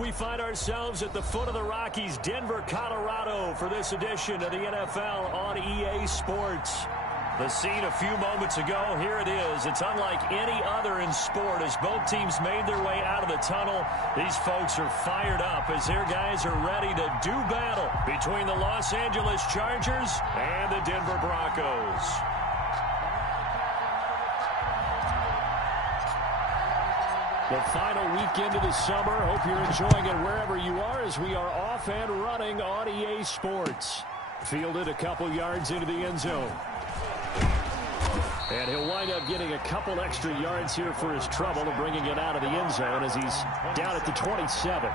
We find ourselves at the foot of the Rockies, Denver, Colorado, for this edition of the NFL on EA Sports. The scene a few moments ago, here it is. It's unlike any other in sport as both teams made their way out of the tunnel. These folks are fired up as their guys are ready to do battle between the Los Angeles Chargers and the Denver Broncos. The final weekend of the summer. Hope you're enjoying it wherever you are as we are off and running on EA Sports. Fielded a couple yards into the end zone. And he'll wind up getting a couple extra yards here for his trouble of bringing it out of the end zone as he's down at the 27.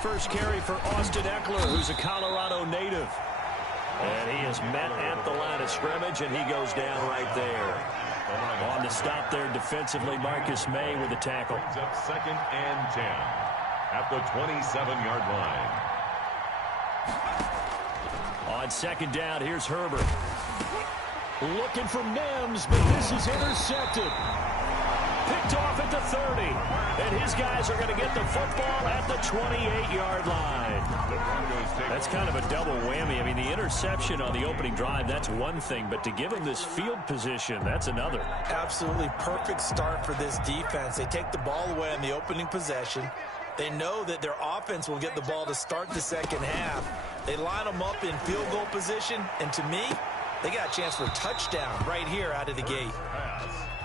First carry for Austin Ekeler, who's a Colorado native. And he is met at the line of scrimmage, and he goes down right there. On the stop there defensively, Marcus May with the tackle. Up 2nd and 10 at the 27-yard line. On 2nd down, here's Herbert. Looking for Mims, but this is intercepted. Picked off at the 30. And his guys are going to get the football at the 28-yard line. That's kind of a double whammy. I mean, the interception on the opening drive, that's one thing. But to give him this field position, that's another. Absolutely perfect start for this defense. They take the ball away on the opening possession. They know that their offense will get the ball to start the second half. They line them up in field goal position. And to me, they got a chance for a touchdown right here out of the gate.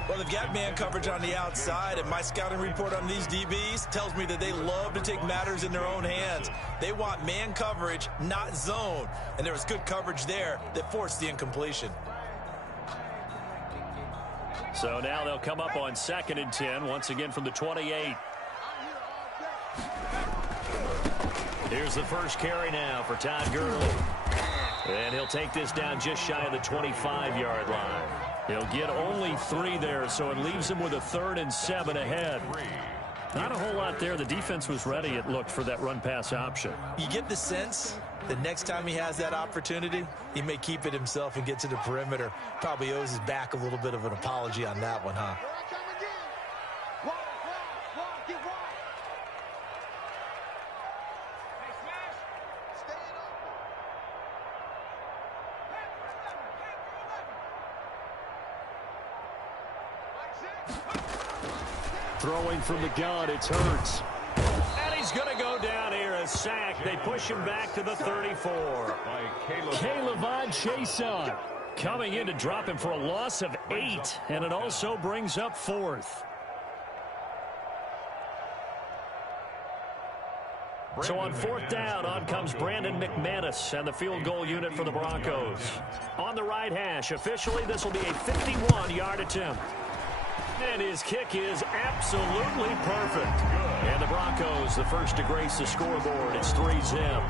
Well, they've got man coverage on the outside, and my scouting report on these DBs tells me that they love to take matters in their own hands. They want man coverage, not zone. And there was good coverage there that forced the incompletion. So now they'll come up on 2nd and 10, once again from the 28. Here's the first carry now for Todd Gurley. And he'll take this down just shy of the 25-yard line. He'll get only 3 there, so it leaves him with a 3rd and 7 ahead. Not a whole lot there. The defense was ready, it looked, for that run-pass option. You get the sense that next time he has that opportunity, he may keep it himself and get to the perimeter. Probably owes his back a little bit of an apology on that one, huh? Throwing from the gun, it's Hurts. And he's going to go down here, a sack. They push him back to the 34. K'Lavon Chaisson coming in to drop him for a loss of 8, and it also brings up 4th. So on 4th down, on comes Brandon McManus and the field goal unit for the Broncos. On the right hash, officially this will be a 51-yard attempt. And his kick is absolutely perfect. And the Broncos, the first to grace the scoreboard. It's 3-zip.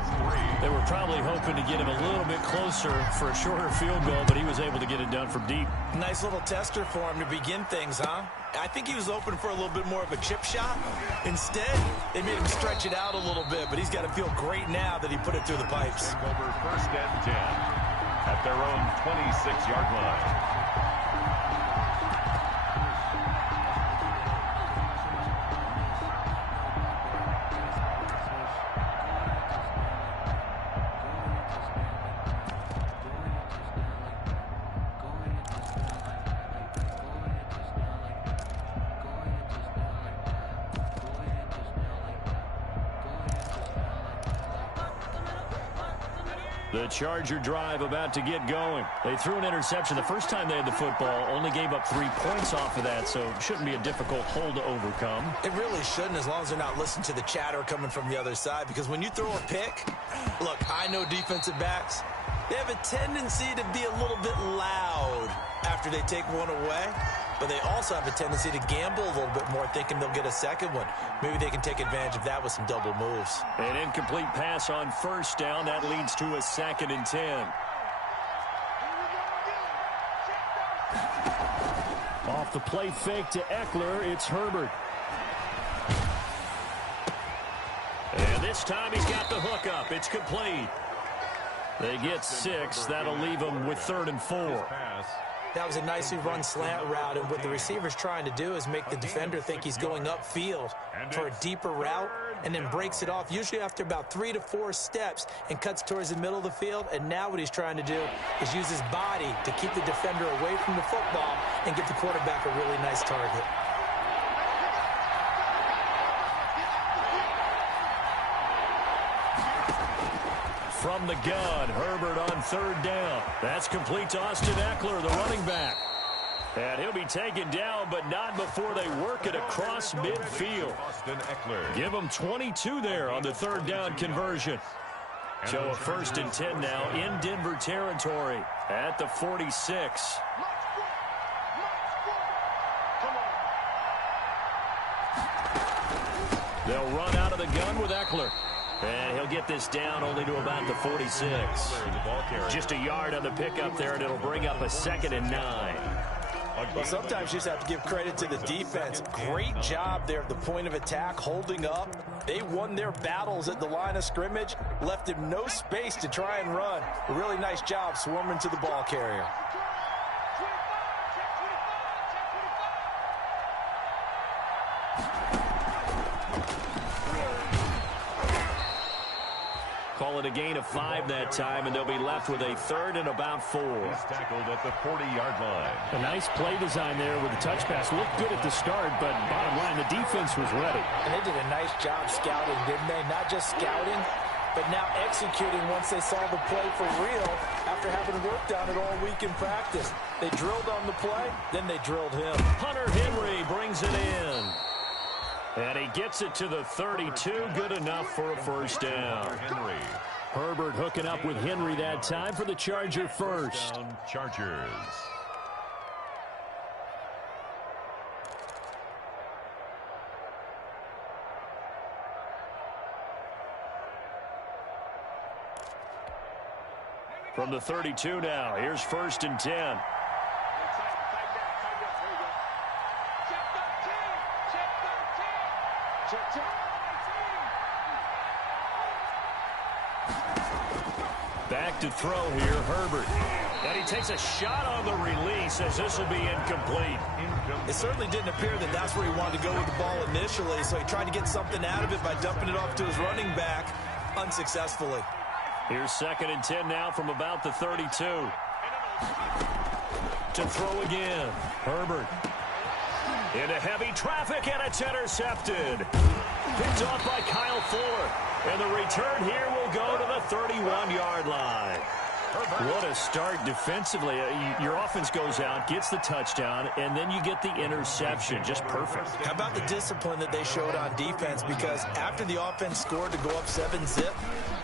They were probably hoping to get him a little bit closer for a shorter field goal, but he was able to get it done from deep. Nice little tester for him to begin things, huh? I think he was open for a little bit more of a chip shot. Instead, they made him stretch it out a little bit, but he's got to feel great now that he put it through the pipes. Over 1st and 10 at their own 26-yard line. The Charger drive about to get going. They threw an interception the first time they had the football, only gave up 3 points off of that, so it shouldn't be a difficult hole to overcome. It really shouldn't, as long as they're not listening to the chatter coming from the other side, because when you throw a pick, look, I know defensive backs, they have a tendency to be a little bit loud after they take one away, but they also have a tendency to gamble a little bit more, thinking they'll get a second one. Maybe they can take advantage of that with some double moves. An incomplete pass on 1st down. That leads to a 2nd and 10. Off the play fake to Eckler, it's Herbert. And this time he's got the hook up. It's complete. They get 6. That'll leave them with 3rd and 4. That was a nicely run slant route, and what the receiver's trying to do is make the defender think he's going upfield for a deeper route and then breaks it off, usually after about 3 to 4 steps, and cuts towards the middle of the field. And now what he's trying to do is use his body to keep the defender away from the football and get the quarterback a really nice target. From the gun, Herbert on 3rd down. That's complete to Austin Eckler, the running back. And he'll be taken down, but not before they work it across midfield. Austin Eckler. Give them 22 there on the 3rd down conversion. So a 1st and 10 now in Denver territory at the 46. They'll run out of the gun with Eckler. And he'll get this down only to about the 46. Just a yard on the pickup there, and it'll bring up a 2nd and 9. Well, sometimes you just have to give credit to the defense. Great job there at the point of attack, holding up. They won their battles at the line of scrimmage, left him no space to try and run. A really nice job swarming to the ball carrier. Call it a gain of 5 that time, and they'll be left with a 3rd and about 4. He's tackled at the 40-yard line. A nice play design there with the touch pass. Looked good at the start, but bottom line, the defense was ready. And they did a nice job scouting, didn't they? Not just scouting, but now executing once they saw the play for real after having worked on it all week in practice. They drilled on the play, then they drilled him. Hunter Henry brings it in. And he gets it to the 32. Good enough for a 1st down. Henry. Herbert hooking up with Henry that time for the Charger 1st. Down Chargers. From the 32 now, here's 1st and 10. Back to throw here, Herbert. And he takes a shot on the release as this will be incomplete. It certainly didn't appear that that's where he wanted to go with the ball initially, so he tried to get something out of it by dumping it off to his running back unsuccessfully. Here's 2nd and 10 now from about the 32. To throw again, Herbert. Into heavy traffic, and it's intercepted. Picked off by Kyle Fuller. And the return here will go to the 31-yard line. What a start defensively. Your offense goes out, gets the touchdown, and then you get the interception. Just perfect. How about the discipline that they showed on defense? Because after the offense scored to go up 7-zip,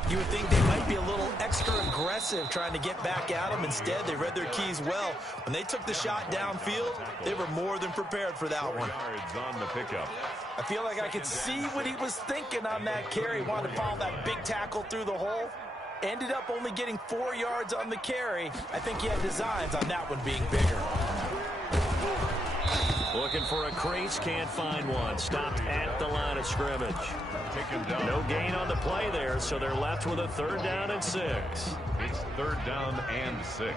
you would think they might be a little extra aggressive trying to get back at them. Instead, they read their keys well. When they took the shot downfield, they were more than prepared for that one. Yards on the pickup. I feel like I could see what he was thinking on that carry. Wanted to follow that big tackle through the hole. Ended up only getting 4 yards on the carry. I think he had designs on that one being bigger. Looking for a crease, can't find one. Stopped at the line of scrimmage. No gain on the play there, so they're left with a 3rd down and 6. It's 3rd down and 6.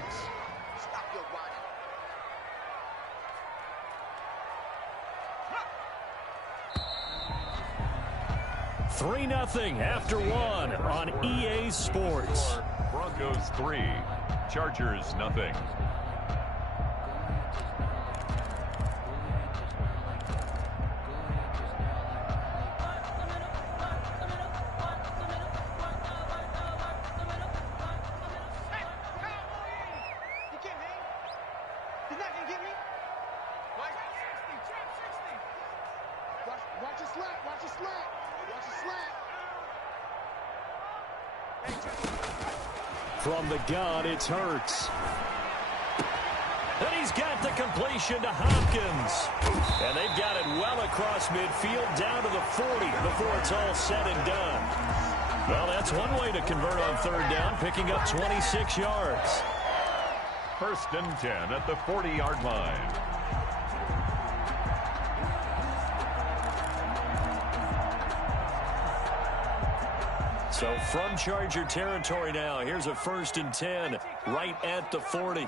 3-0 after 1 on EA Sports. Broncos 3, Chargers nothing. From the gun, it's Hurts. And he's got the completion to Hopkins. And they've got it well across midfield down to the 40 before it's all said and done. Well, that's one way to convert on 3rd down, picking up 26 yards. 1st and 10 at the 40-yard line. So from Charger territory now, here's a 1st and 10 right at the 40.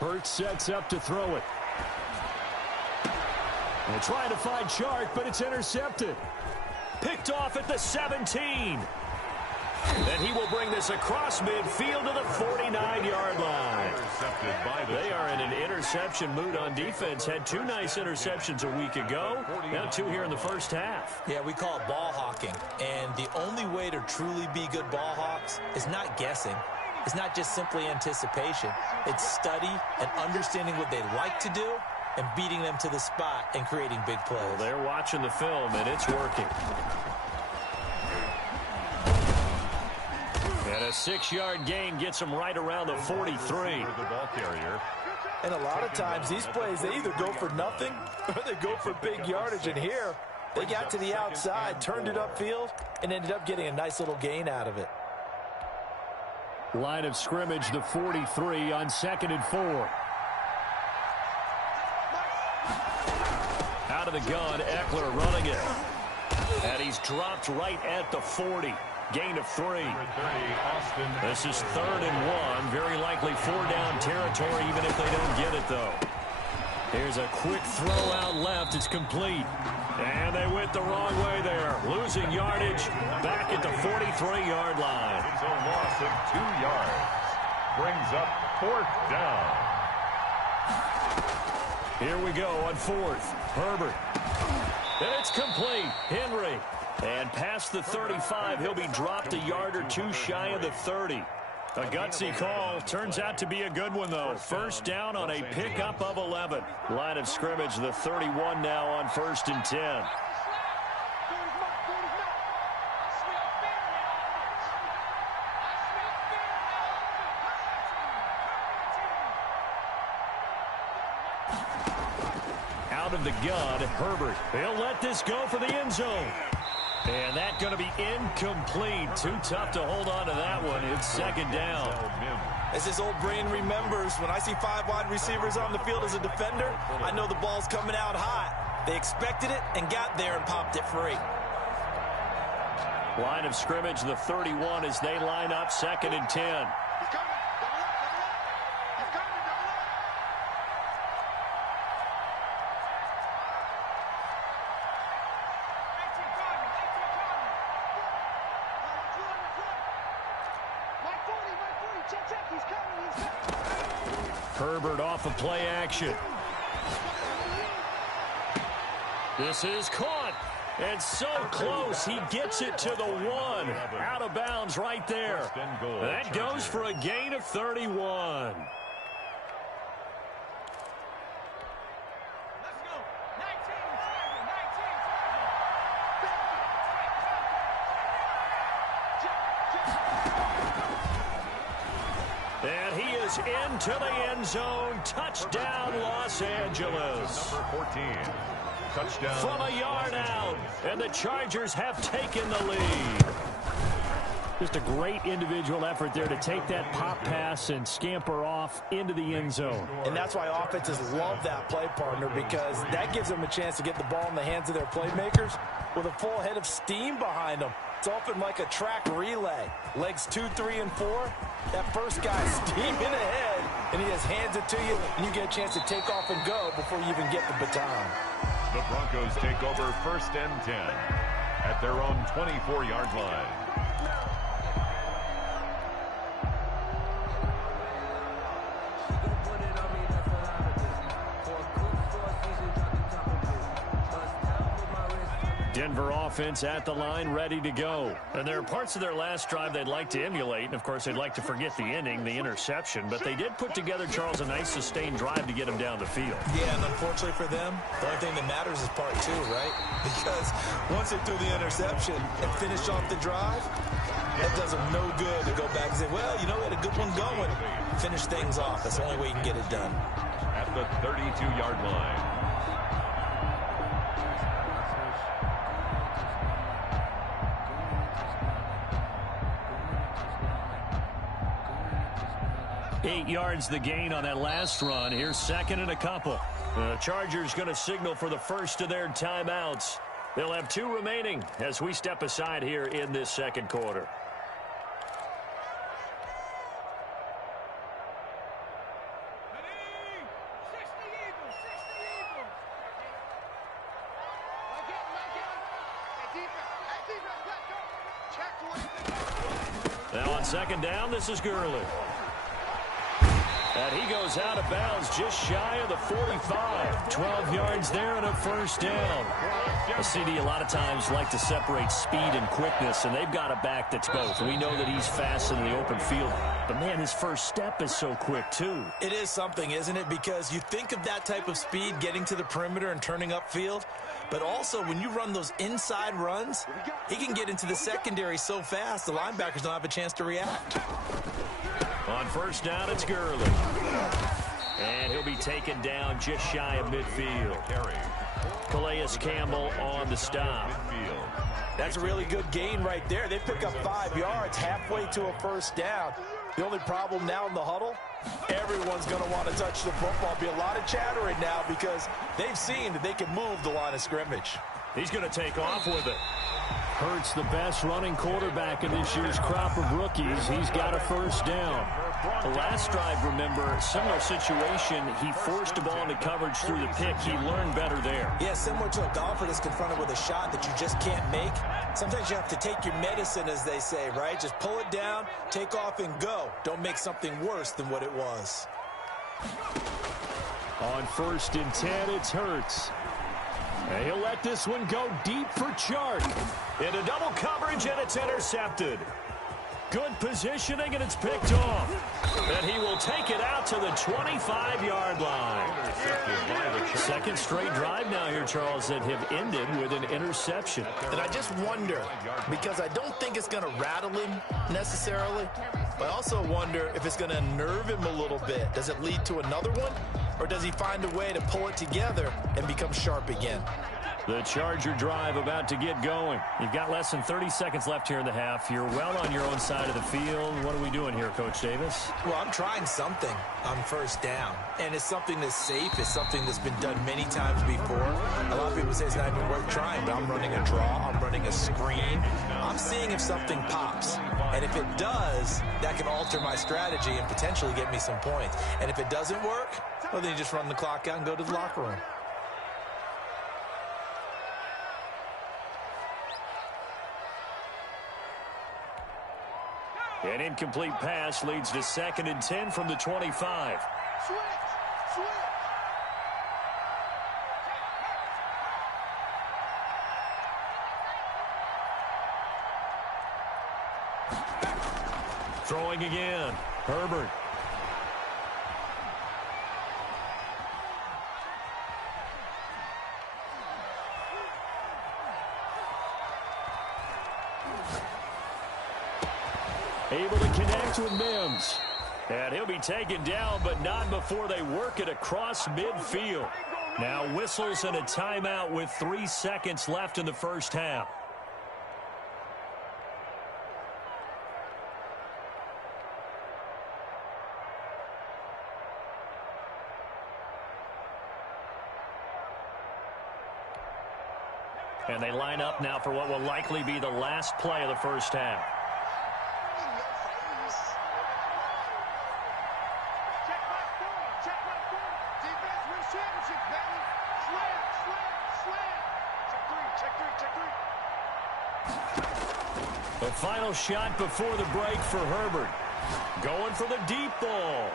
Hurts sets up to throw it. And trying to find Chark, but it's intercepted. Picked off at the 17. And he will bring this across midfield to the 49-yard line. They are in an interception mood on defense. Had 2 nice interceptions a week ago. Now 2 here in the first half. Yeah, we call it ball hawking. And the only way to truly be good ball hawks is not guessing. It's not just simply anticipation. It's study and understanding what they like to do and beating them to the spot and creating big plays. Well, they're watching the film, and it's working. And a 6-yard gain gets them right around the 43. The ball carrier. And a lot of times these plays, they either go for nothing or they go for big yardage. And here, they got to the outside, turned it upfield, and ended up getting a nice little gain out of it. Line of scrimmage, the 43 on 2nd and 4. Out of the gun, Eckler running it. And he's dropped right at the 40. Gain of 3. This is 3rd and 1. Very likely 4-down territory, even if they don't get it, though. Here's a quick throw out left. It's complete. And they went the wrong way there. Losing yardage back at the 43-yard line. It's a loss of 2 yards. Brings up 4th down. Here we go on 4th. Herbert. And it's complete. Henry. And past the 35, he'll be dropped a yard or 2 shy of the 30. A gutsy call. Turns out to be a good one, though. 1st down on a pickup of 11. Line of scrimmage, the 31 now on 1st and 10. Out of the gun, Herbert. He'll let this go for the end zone. And that's going to be incomplete. Too tough to hold on to that one. It's 2nd down. As his old brain remembers, when I see 5 wide receivers on the field as a defender, I know the ball's coming out hot. They expected it and got there and popped it free. Line of scrimmage, the 31 as they line up 2nd and 10. Herbert off of play action. This is caught. And so close, he gets it to the 1. Out of bounds right there. That goes for a gain of 31. And he is into the end zone. Touchdown, Los Angeles. Number 14. Touchdown. From a yard out. And the Chargers have taken the lead. Just a great individual effort there to take that pop pass and scamper off into the end zone. And that's why offenses love that play, partner, because that gives them a chance to get the ball in the hands of their playmakers with a full head of steam behind them. It's often like a track relay. Legs 2, 3, and 4. That first guy's steaming ahead, and he just hands it to you, and you get a chance to take off and go before you even get the baton. The Broncos take over 1st and 10 at their own 24-yard line. Denver offense at the line, ready to go. And there are parts of their last drive they'd like to emulate. And, of course, they'd like to forget the inning, the interception. But they did put together, Charles, a nice sustained drive to get them down the field. Yeah, and unfortunately for them, the only thing that matters is part 2, right? Because once they threw the interception and finished off the drive, that does them no good to go back and say, well, you know, we had a good one going. Finish things off. That's the only way you can get it done. At the 32-yard line. 8 yards the gain on that last run. Here's 2nd and a couple. The Chargers going to signal for the first of their timeouts. They'll have 2 remaining as we step aside here in this second quarter. Now on second down, this is Gurley. And he goes out of bounds just shy of the 45. 12 yards there and a first down. A CD a lot of times like to separate speed and quickness, and they've got a back that's both. We know that he's fast in the open field, but man, his first step is so quick too. It is something, isn't it? Because you think of that type of speed getting to the perimeter and turning upfield, but also when you run those inside runs, he can get into the secondary so fast the linebackers don't have a chance to react. On first down, it's Gurley. And he'll be taken down just shy of midfield. Calais Campbell on the stop. That's a really good gain right there. They pick up 5 yards halfway to a first down. The only problem now in the huddle, everyone's going to want to touch the football. Be a lot of chattering now because they've seen that they can move the line of scrimmage. He's going to take off with it. Hurts the best running quarterback in this year's crop of rookies. He's got a first down. The last drive, remember, similar situation. He forced the ball into coverage through the pick. He learned better there. Yeah, similar to a golfer that's confronted with a shot that you just can't make. Sometimes you have to take your medicine, as they say, right? Just pull it down, take off, and go. Don't make something worse than what it was. On first and 10, it's Hurts. And he'll let this one go deep for Chark. Into double coverage, and it's intercepted. Good positioning, and it's picked off. And he will take it out to the 25-yard line. Second straight drive now here, Charles, that have ended with an interception. And I just wonder, because I don't think it's going to rattle him necessarily, but I also wonder if it's going to unnerve him a little bit. Does it lead to another one, or does he find a way to pull it together and become sharp again? The Charger drive about to get going. You've got less than 30 seconds left here in the half. You're well on your own side of the field. What are we doing here, Coach Davis? Well, I'm trying something on first down, and it's something that's safe. It's something that's been done many times before. A lot of people say it's not even worth trying, but I'm running a draw. I'm running a screen. I'm seeing if something pops, and if it does, that can alter my strategy and potentially get me some points. And if it doesn't work, well, then you just run the clock out and go to the locker room. An incomplete pass leads to 2nd and 10 from the 25. Throwing again. Herbert. Able to connect with Mims. And he'll be taken down, but not before they work it across midfield. Now whistles and a timeout with 3 seconds left in the first half. And they line up now for what will likely be the last play of the first half. The final shot before the break for Herbert. Going for the deep ball.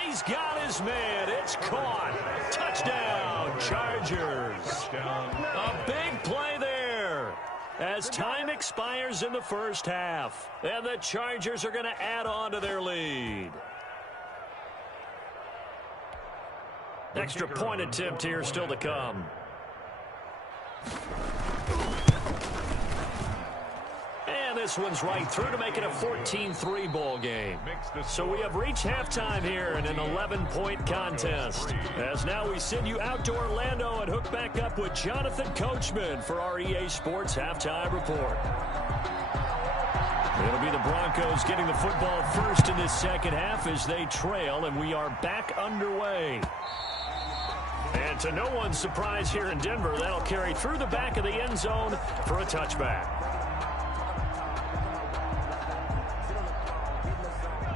He's got his man. It's caught. Touchdown, Chargers. A big play there as time expires in the first half. And the Chargers are going to add on to their lead. Extra point attempt here still to come. And this one's right through to make it a 14-3 ball game. So we have reached halftime here in an 11-point contest. As now we send you out to Orlando and hook back up with Jonathan Coachman for our EA Sports Halftime Report. It'll be the Broncos getting the football first in this second half as they trail, and we are back underway. And to no one's surprise here in Denver, that'll carry through the back of the end zone for a touchback.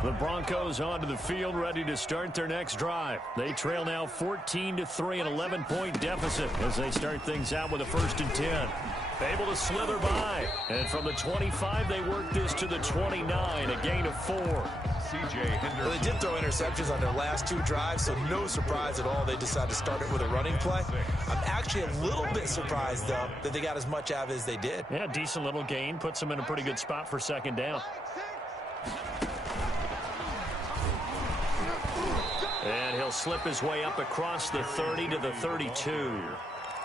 The Broncos onto the field, ready to start their next drive. They trail now 14-3, an 11-point deficit as they start things out with a 1st and 10. Able to slither by. And from the 25, they work this to the 29, a gain of 4. C.J. Henderson. Well, they did throw interceptions on their last 2 drives, so no surprise at all they decided to start it with a running play. I'm actually a little bit surprised, though, that they got as much out of it as they did. Yeah, decent little gain. Puts them in a pretty good spot for 2nd down. And he'll slip his way up across the 30 to the 32.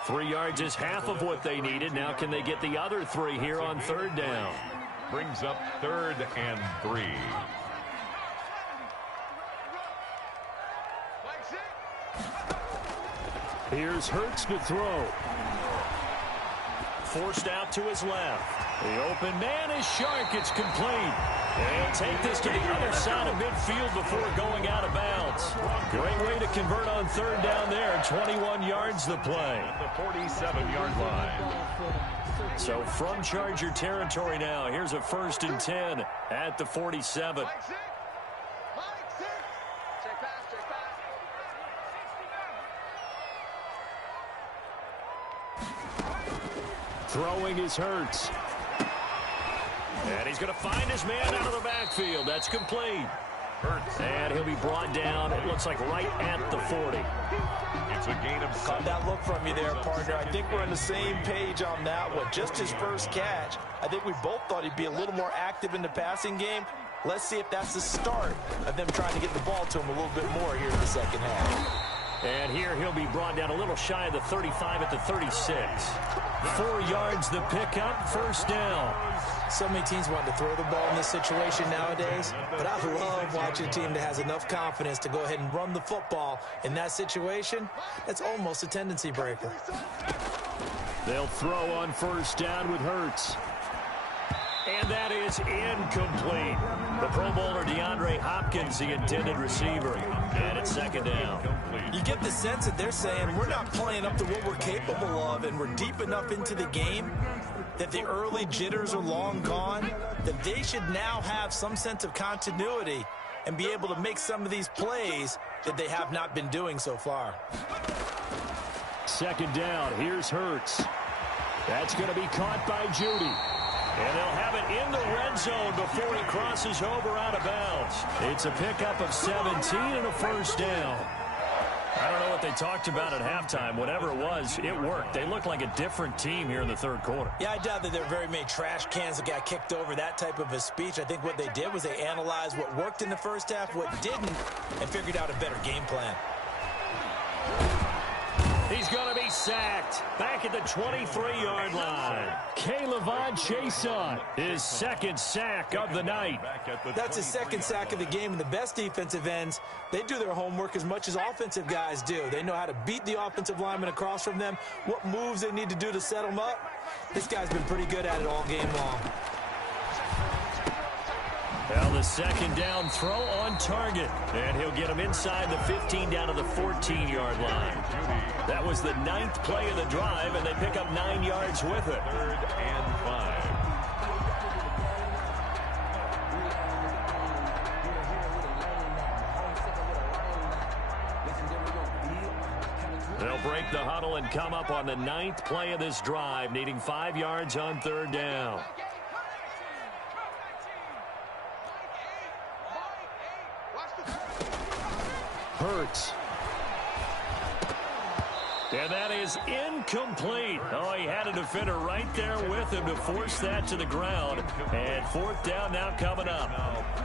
3 yards is half of what they needed. Now can they get the other 3 here on 3rd down? Brings up 3rd and 3. Here's Hurts to throw. Forced out to his left. The open man is Shark. It's complete. And take this to the other side of midfield before going out of bounds. Great way to convert on 3rd down there. 21 yards the play. At the 47-yard line. So from Charger territory now, here's a 1st and 10 at the 47. Throwing is Hurts. And he's going to find his man out of the backfield. That's complete. Hurts. And he'll be brought down, it looks like right at the 40. It's a gain of 7. Caught that look from you there, partner. I think we're on the same page on that one. Just his first catch. I think we both thought he'd be a little more active in the passing game. Let's see if that's the start of them trying to get the ball to him a little bit more here in the 2nd half. And here he'll be brought down a little shy of the 35 at the 36. 4 yards the pickup, 1st down. So many teams want to throw the ball in this situation nowadays, but I love watching a team that has enough confidence to go ahead and run the football in that situation. That's almost a tendency breaker. They'll throw on 1st down with Hurts. And that is incomplete. The Pro Bowler DeAndre Hopkins, the intended receiver. And it's 2nd down. You get the sense that they're saying we're not playing up to what we're capable of, and we're deep enough into the game that the early jitters are long gone, that they should now have some sense of continuity and be able to make some of these plays that they have not been doing so far. 2nd down, here's Hurts. That's going to be caught by Judy. And they'll have it in the red zone before he crosses over out of bounds. It's a pickup of 17 and a 1st down. I don't know what they talked about at halftime. Whatever it was, it worked. They look like a different team here in the 3rd quarter. Yeah, I doubt that there are very many trash cans that got kicked over, that type of a speech. I think what they did was they analyzed what worked in the 1st half, what didn't, and figured out a better game plan. He's going to be sacked back at the 23-yard line. K'Lavon Chaisson, his 2nd sack of the night. That's his 2nd sack of the game, and the best defensive ends, they do their homework as much as offensive guys do. They know how to beat the offensive lineman across from them, what moves they need to do to set them up. This guy's been pretty good at it all game long. Well, the 2nd down throw on target. And he'll get him inside the 15 down to the 14-yard line. That was the 9th play of the drive, and they pick up 9 yards with it. 3rd and 5. They'll break the huddle and come up on the 9th play of this drive, needing 5 yards on 3rd down. Hurts. And that is incomplete. Oh, he had a defender right there with him to force that to the ground. And 4th down now coming up.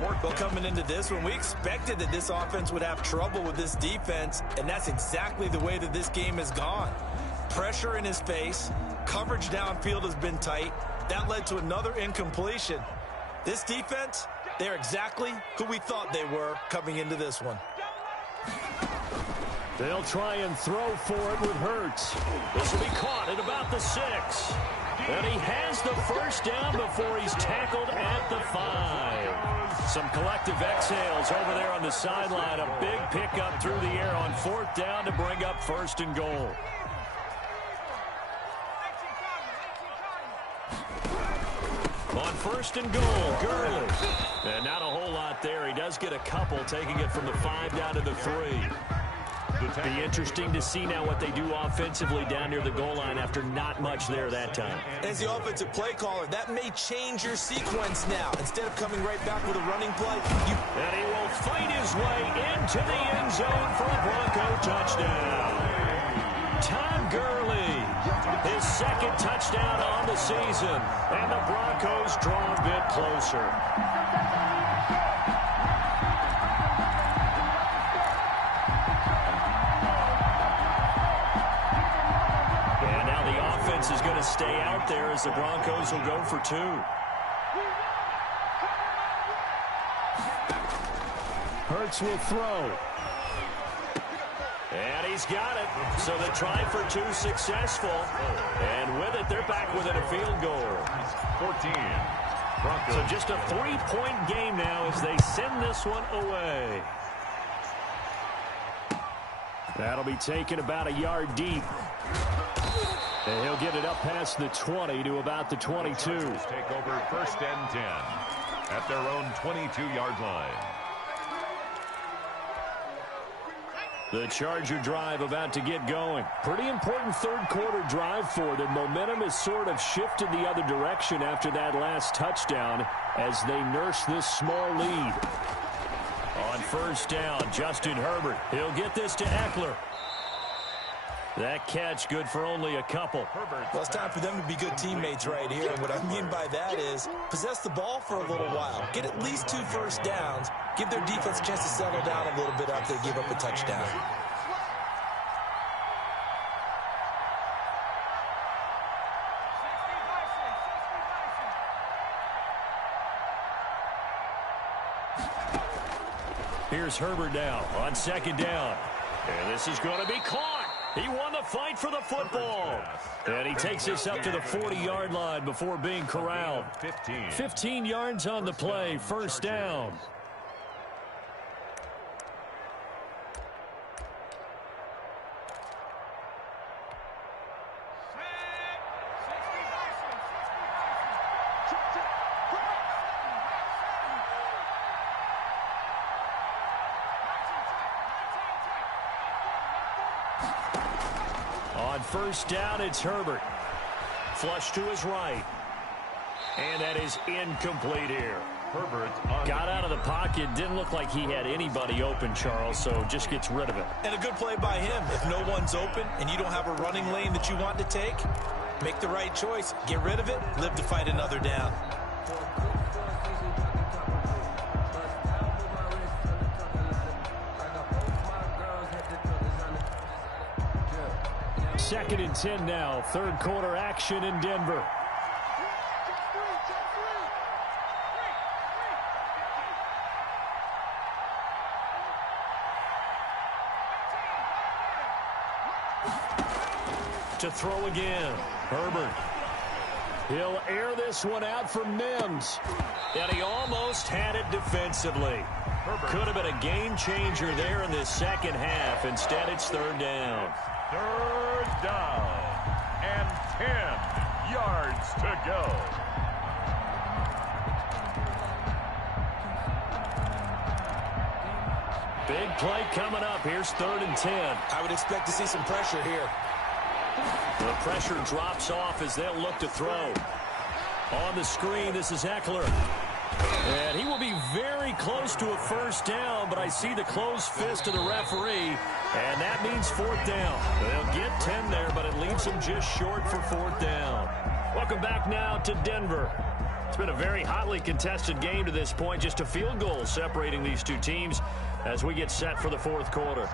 Well, coming into this one, we expected that this offense would have trouble with this defense, and that's exactly the way that this game has gone. Pressure in his face, coverage downfield has been tight. That led to another incompletion. This defense, they're exactly who we thought they were coming into this one. They'll try and throw for it with Hurts. This will be caught at about the 6. And he has the 1st down before he's tackled at the 5. Some collective exhales over there on the sideline. A big pickup through the air on 4th down to bring up 1st and goal. On 1st and goal, Gurley. And not a whole lot there. He does get a couple, taking it from the 5 down to the 3. Be interesting to see now what they do offensively down near the goal line after not much there that time. As the offensive play caller, that may change your sequence now. Instead of coming right back with a running play, and he will fight his way into the end zone for a Bronco touchdown. Todd Gurley, his 2nd touchdown on the season, and the Broncos draw a bit closer. Is going to stay out there as the Broncos will go for 2. Hurts will throw. And he's got it. So the try for 2 successful. And with it, they're back within a field goal. 14. Broncos. So just a 3-point game now as they send this one away. That'll be taken about a yard deep. And he'll get it up past the 20 to about the 22. Take over 1st and 10 at their own 22-yard line. The Charger drive about to get going. Pretty important 3rd quarter drive for them. Momentum has sort of shifted the other direction after that last touchdown as they nurse this small lead. On 1st down, Justin Herbert. He'll get this to Eckler. That catch good for only a couple. Well, it's time for them to be good teammates right here. And what I mean by that is possess the ball for a little while. Get at least 2 first downs. Give their defense a chance to settle down a little bit after they give up a touchdown. Here's Herbert now on 2nd down. And this is going to be caught. He won the fight for the football. And he takes this up to the 40-yard line before being corralled. 15 yards on the play, 1st down. On 1st down, it's Herbert. Flush to his right. And that is incomplete here. Herbert got out of the pocket. Didn't look like he had anybody open, Charles, so just gets rid of it. And a good play by him. If no one's open and you don't have a running lane that you want to take, make the right choice. Get rid of it. Live to fight another down. Second and 10 now. 3rd quarter action in Denver. To throw again. Herbert. He'll air this one out for Mims. And he almost had it defensively. Could have been a game changer there in this 2nd half. Instead, it's 3rd down. 3rd down and 10 yards to go. Big play coming up. Here's 3rd and 10. I would expect to see some pressure here. The pressure drops off as they'll look to throw. On the screen, this is Eckler. And he will be very close to a 1st down, but I see the closed fist of the referee, and that means 4th down. They'll get 10 there, but it leaves them just short for 4th down. Welcome back now to Denver. It's been a very hotly contested game to this point, just a field goal separating these two teams as we get set for the 4th quarter.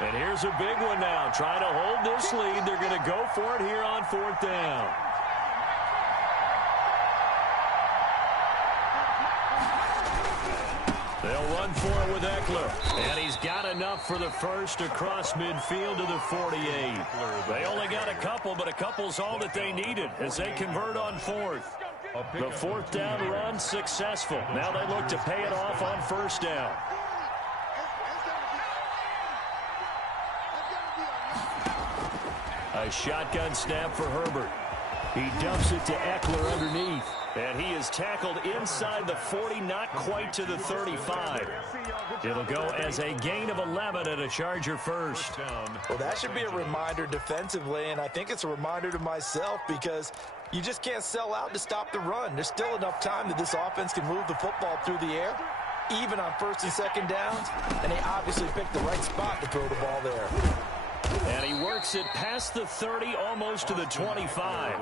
And here's a big one now. Trying to hold this lead. They're going to go for it here on 4th down. They'll run for it with Eckler. And he's got enough for the first across midfield to the 48. They only got a couple, but a couple's all that they needed as they convert on 4th. The fourth down run successful. Now they look to pay it off on first down. A shotgun snap for Herbert. He dumps it to Eckler underneath. And he is tackled inside the 40, not quite to the 35. It'll go as a gain of 11 and a Charger first. Well, that should be a reminder defensively, and I think it's a reminder to myself because you just can't sell out to stop the run. There's still enough time that this offense can move the football through the air, even on first and second downs, and they obviously picked the right spot to throw the ball there. And he works it past the 30, almost to the 25.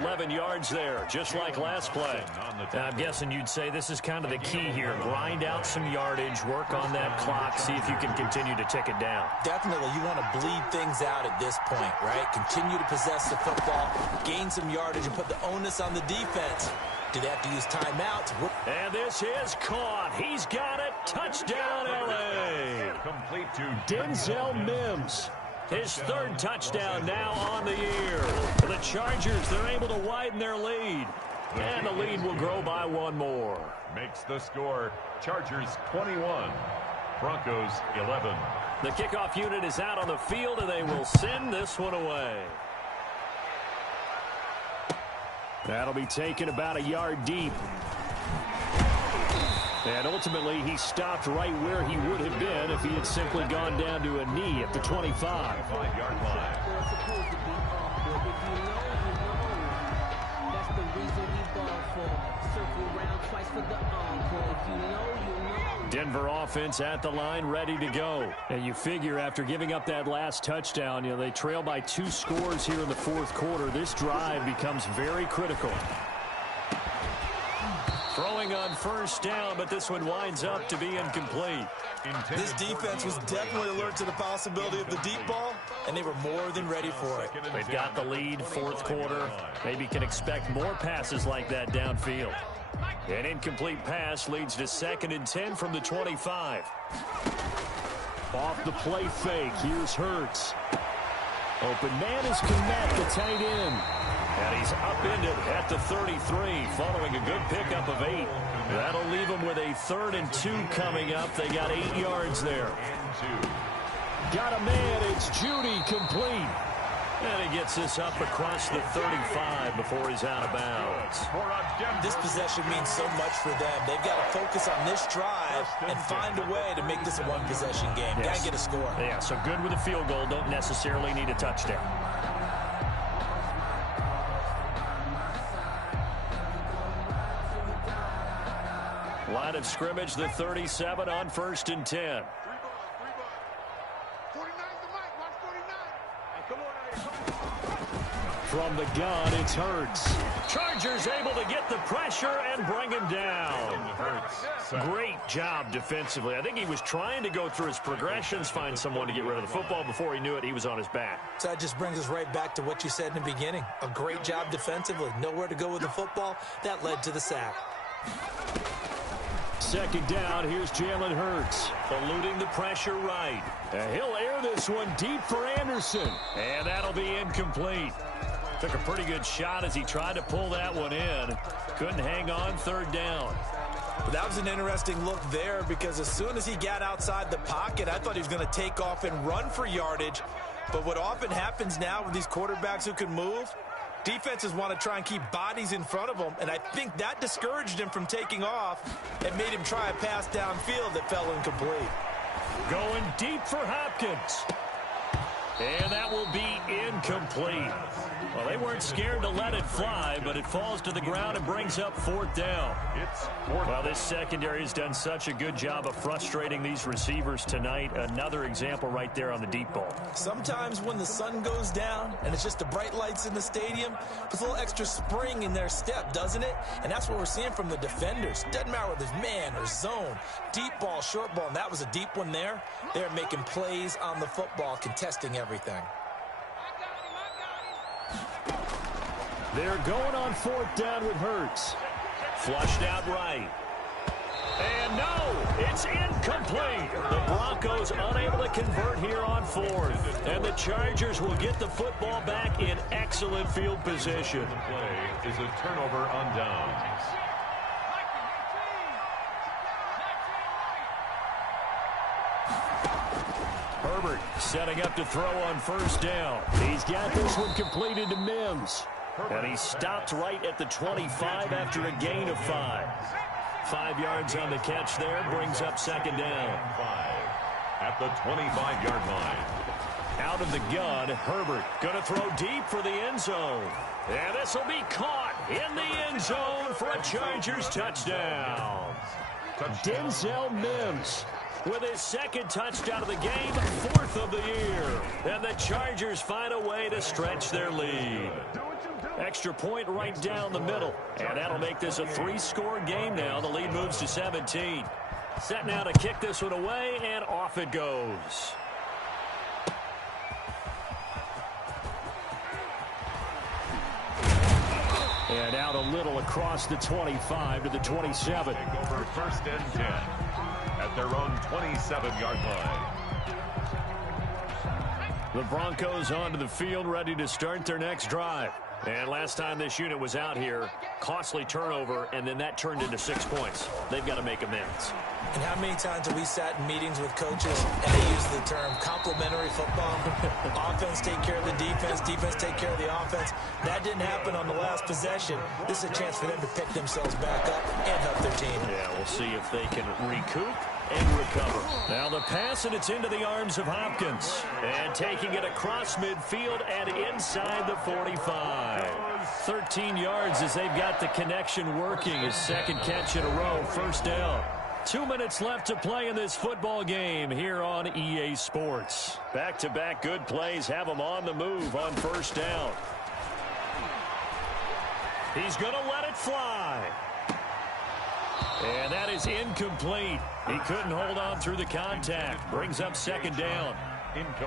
11 yards there, just like last play. And I'm guessing you'd say this is kind of the key here. Grind out some yardage, work on that clock, see if you can continue to tick it down. Definitely, you want to bleed things out at this point, right? Continue to possess the football, gain some yardage, and put the onus on the defense. Do they have to use timeouts? And this is caught. He's got it. Touchdown, L.A. Complete to Denzel Mims. His third touchdown now on the year. For the Chargers, they're able to widen their lead. And the lead will grow by one more. Makes the score Chargers 21, Broncos 11. The kickoff unit is out on the field, and they will send this one away. That'll be taken about a yard deep. And ultimately, he stopped right where he would have been if he had simply gone down to a knee at the 25. 5-yard line. Denver offense at the line, ready to go. And you figure after giving up that last touchdown, they trail by 2 scores here in the fourth quarter. This drive becomes very critical. Throwing on first down, but this one winds up to be incomplete. This defense was definitely alert to the possibility of the deep ball, and they were more than ready for it. They've got the lead, fourth quarter. Maybe can expect more passes like that downfield. An incomplete pass leads to 2nd and 10 from the 25. Off the play fake, here's Hurts. Open man is Kmet, the tight end. And he's upended at the 33 following a good pickup of 8. That'll leave him with a 3rd and 2 coming up. They got 8 yards there. Got a man, it's Judy, complete. And he gets this up across the 35 before he's out of bounds. This possession means so much for them. They've got to focus on this drive and find a way to make this a one-possession game. Yes. Got to get a score. Yeah, so good with a field goal. Don't necessarily need a touchdown. Line of scrimmage, the 37 on 1st and 10. From the gun, it's Hurts. Chargers able to get the pressure and bring him down. Great job defensively. I think he was trying to go through his progressions, find someone to get rid of the football. Before he knew it, he was on his back. So that just brings us right back to what you said in the beginning. A great job defensively. Nowhere to go with the football. That led to the sack. 2nd down, here's Jalen Hurts. Eluding the pressure right. And he'll air this one deep for Anderson. And that'll be incomplete. Took a pretty good shot as he tried to pull that one in. Couldn't hang on, 3rd down. But that was an interesting look there because as soon as he got outside the pocket, I thought he was going to take off and run for yardage. But what often happens now with these quarterbacks who can move, defenses want to try and keep bodies in front of them, and I think that discouraged him from taking off and made him try a pass downfield that fell incomplete. Going deep for Hopkins. And that will be incomplete. Well, they weren't scared to let it fly, but it falls to the ground and brings up 4th down. Well, this secondary has done such a good job of frustrating these receivers tonight. Another example right there on the deep ball. Sometimes when the sun goes down and it's just the bright lights in the stadium, there's a little extra spring in their step, doesn't it? And that's what we're seeing from the defenders. Doesn't matter whether it's man or zone, deep ball, short ball, and that was a deep one there. They're making plays on the football, contesting everything. They're going on 4th down with Hurts. Flushed out right. And no, it's incomplete. The Broncos unable to convert here on fourth. And the Chargers will get the football back in excellent field position. The play is a turnover on downs. Herbert setting up to throw on first down. He's got this one completed to Mims. And he stopped right at the 25 after a gain of 5. 5 yards on the catch there, brings up second down. 5 at the 25-yard line. Out of the gun, Herbert going to throw deep for the end zone. And this will be caught in the end zone for a Chargers touchdown. Denzel Mims with his second touchdown of the game, 4th of the year. And the Chargers find a way to stretch their lead. Extra point right down the middle. And that'll make this a 3-score game now. The lead moves to 17. Set now to kick this one away, and off it goes. And out a little across the 25 to the 27. Take over first and 10 at their own 27-yard line. The Broncos onto the field, ready to start their next drive. And last time this unit was out here, costly turnover, and then that turned into 6 points. They've got to make amends. And how many times have we sat in meetings with coaches and they use the term complementary football? Offense take care of the defense, defense take care of the offense. That didn't happen on the last possession. This is a chance for them to pick themselves back up and help their team. Yeah, we'll see if they can recoup and recover. Now the pass, and it's into the arms of Hopkins. And taking it across midfield and inside the 45. 13 yards as they've got the connection working. His second catch in a row, first down. 2 minutes left to play in this football game here on EA Sports. Back-to-back good plays have them on the move on first down. He's going to let it fly. And that is incomplete. He couldn't hold on through the contact. Brings up second down.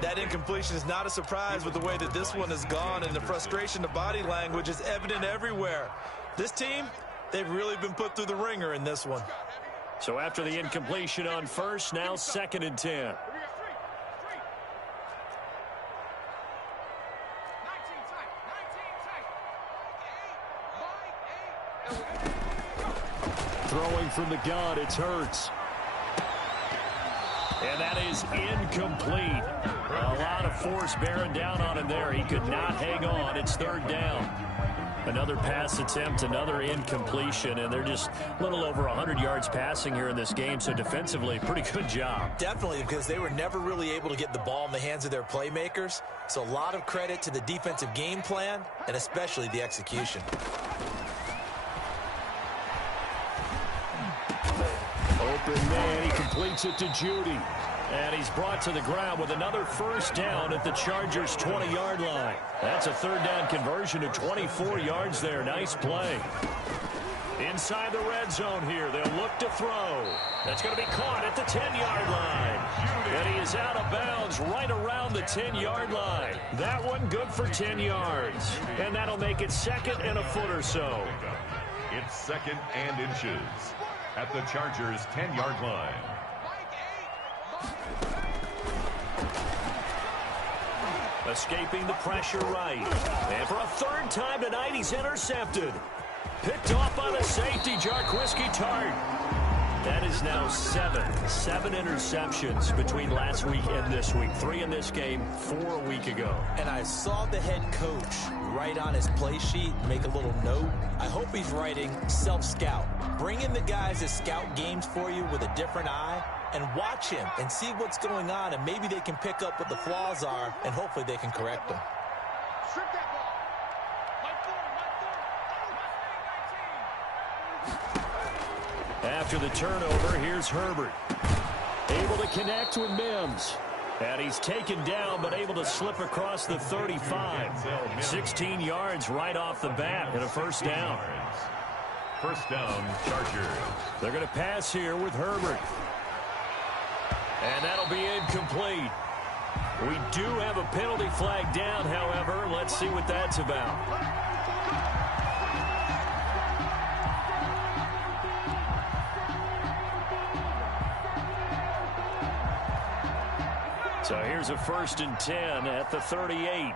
That incompletion is not a surprise with the way that this one has gone, and the frustration, the body language is evident everywhere. This team, they've really been put through the ringer in this one. So after the incompletion on first, now second and 10. Throwing from the gun, it's Hurts. And that is incomplete. A lot of force bearing down on him there. He could not hang on. It's third down. Another pass attempt, another incompletion, and they're just a little over 100 yards passing here in this game, so defensively, pretty good job. Definitely, because they were never really able to get the ball in the hands of their playmakers, so a lot of credit to the defensive game plan, and especially the execution. Open man, he completes it to Judy. And he's brought to the ground with another first down at the Chargers' 20-yard line. That's a third down conversion of 24 yards there. Nice play. Inside the red zone here. They'll look to throw. That's going to be caught at the 10-yard line. And he is out of bounds right around the 10-yard line. That one good for 10 yards. And that'll make it second and a foot or so. It's second and inches at the Chargers' 10-yard line. Escaping the pressure right. And for a third time tonight, he's intercepted. Picked off by the safety, Jarquiski Tart. That is now seven interceptions between last week and this week. 3 in this game, 4 a week ago. And I saw the head coach write on his play sheet, make a little note. I hope he's writing self-scout. Bring in the guys that scout games for you with a different eye and watch him and see what's going on, and maybe they can pick up what the flaws are, and hopefully they can correct them. After the turnover, here's Herbert. Able to connect with Mims. And he's taken down, but able to slip across the 35. 16 yards right off the bat and a first down. First down, Chargers. They're going to pass here with Herbert. And that'll be incomplete. We do have a penalty flag down, however. Let's see what that's about. So here's a 1st and 10 at the 38.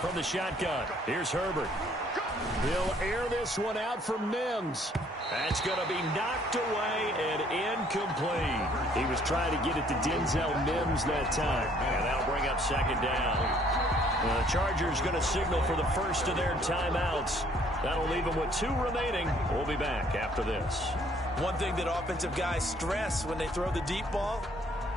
From the shotgun, here's Herbert. He'll air this one out for Mims. That's going to be knocked away and incomplete. He was trying to get it to Denzel Mims that time. And that'll bring up 2nd down. The Chargers going to signal for the first of their timeouts. That'll leave them with 2 remaining. We'll be back after this. One thing that offensive guys stress when they throw the deep ball,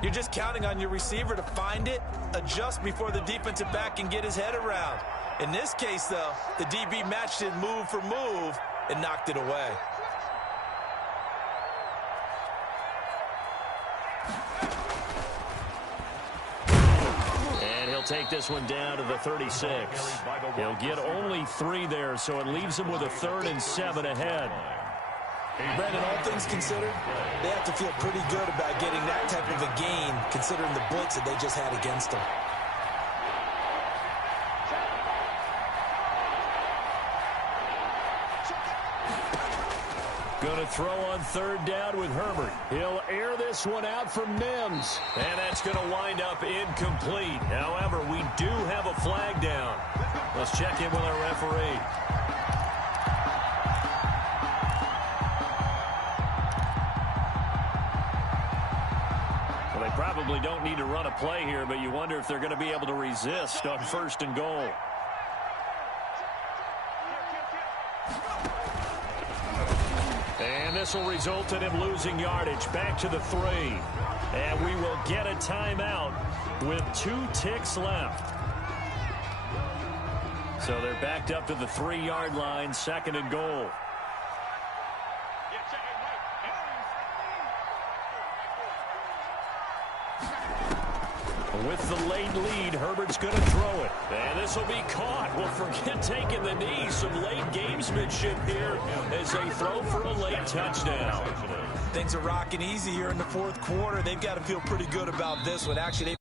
you're just counting on your receiver to find it, adjust before the defensive back can get his head around. In this case, though, the DB matched it move for move and knocked it away. And he'll take this one down to the 36. He'll get only 3 there, so it leaves him with a 3rd and 7 ahead. Brandon, all things considered, they have to feel pretty good about getting that type of a gain, considering the blitz that they just had against them. Going to throw on 3rd down with Herbert. He'll air this one out for Mims. And that's going to wind up incomplete. However, we do have a flag down. Let's check in with our referee. Well, they probably don't need to run a play here, but you wonder if they're going to be able to resist on 1st and goal. And this will result in him losing yardage back to the 3. And we will get a timeout with 2 ticks left. So they're backed up to the 3-yard line, 2nd and goal. With the late lead, Herbert's going to throw it. And this will be caught. Well, forget taking the knee. Some late gamesmanship here as they throw for a late touchdown. Things are rocking easy here in the 4th quarter. They've got to feel pretty good about this one. Actually,